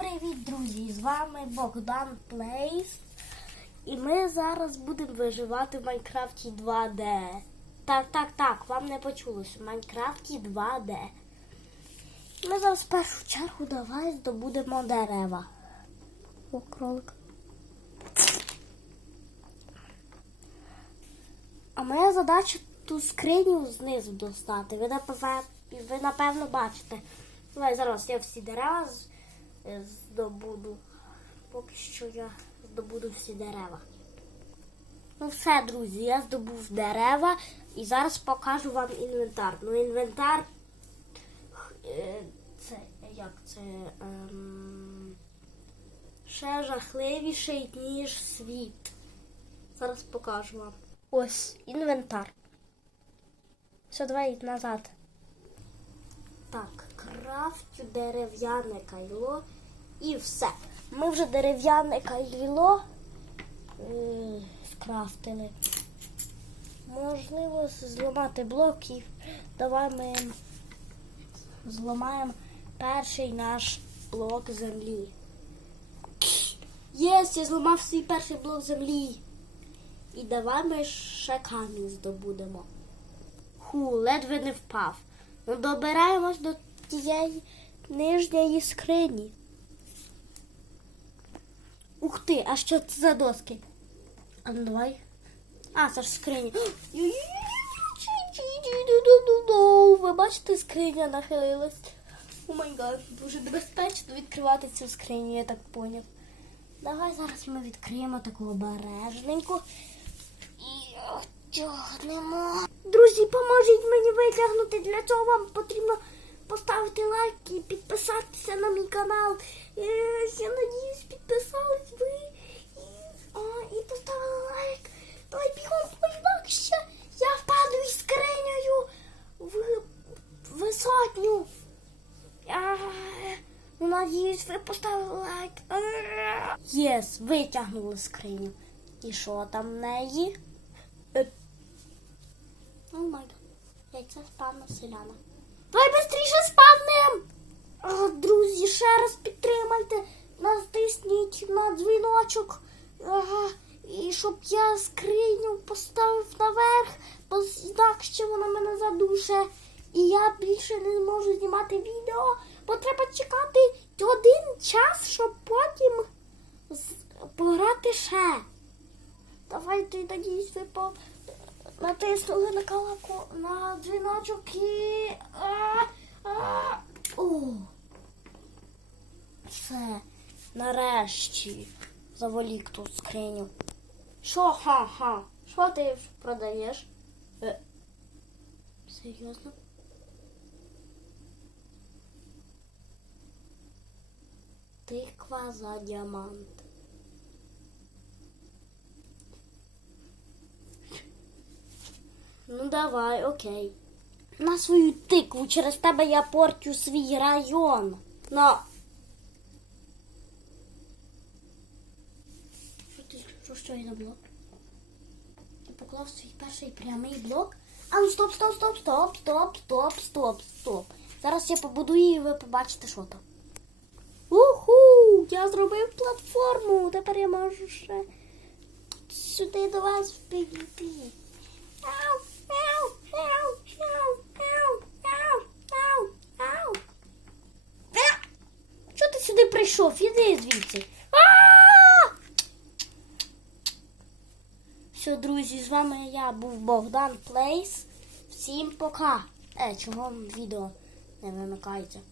Привіт, друзі! З вами Богдан Плейс. І ми зараз будемо виживати в Майнкрафті 2D. Так, так, так, вам не почулось. В Майнкрафті 2D. Ми зараз в першу чергу давай здобудемо дерева. О, кролик. А моя задача ту скриню знизу достати. Ви напевно, ви напевно бачите. Давай зараз я всі дерева здобуду. Поки що я здобуду всі дерева. Ну все, друзі, я здобув дерева і зараз покажу вам інвентар. Ну, інвентар. е, Це як це? Ем, ще жахливіший, ніж світ. Зараз покажу вам. Ось інвентар. Все, давай назад. Так, крафтю дерев'яне кайло і все. Ми вже дерев'яне кайло скрафтили. Можливо, зламати блоки. Давай ми зламаємо перший наш блок землі. Єс, я зламав свій перший блок землі. І давай ми ще камінь здобудемо. Ху, ледве не впав. Ну, добираємось до тієї нижньої скрині. Ух ти, а що це за доски? А ну давай. А, це ж скриня. Ви бачите, скриня нахилилась. О май гад, дуже небезпечно відкривати цю скриню, я так поняв. Давай зараз ми відкриємо таку обережненьку і тягнемо. Друзі, поможіть мені витягнути. Для цього вам потрібно поставити лайк і підписатися на мій канал. Е, Я надіюсь, підписались ви і, а, і поставили лайк. Давай бігом, бо інакше я впаду із скринею в висотню. А, Ну, надіюсь, ви поставили лайк. Єс, витягнули скриню. І що там в неї? Е, О май гад. Яйця спавна селяна. Давай швидше спавнем! Друзі, ще раз підтримайте. Натисніть на дзвіночок. Ага. І щоб я скриню поставив наверх, бо інакше вона мене задуше. І я більше не зможу знімати відео, бо треба чекати один час, щоб потім пограти ще. Давайте, надіюсь, ви по... натиснули на колоку на дзвіночок і. А, а, о. Все, нарешті заволік ту скриню. Що, ха-ха? Що ти продаєш? Е, серйозно? Тиква за діамант. Ну давай, окей. На свою тикву через тебе я портю свій район. На. Що ти що, що я за блок? Я поклав свій перший прямий блок. А ну стоп, стоп, стоп, стоп, стоп, стоп, стоп, стоп. Зараз я побудую і ви побачите, що там. Уху! Я зробив платформу. Тепер я можу ще сюди до вас підійти. Прийшов? Іди звідси. Все, друзі, з вами я був Богдан Плейс. Всім пока. Е, чого відео не вимикається?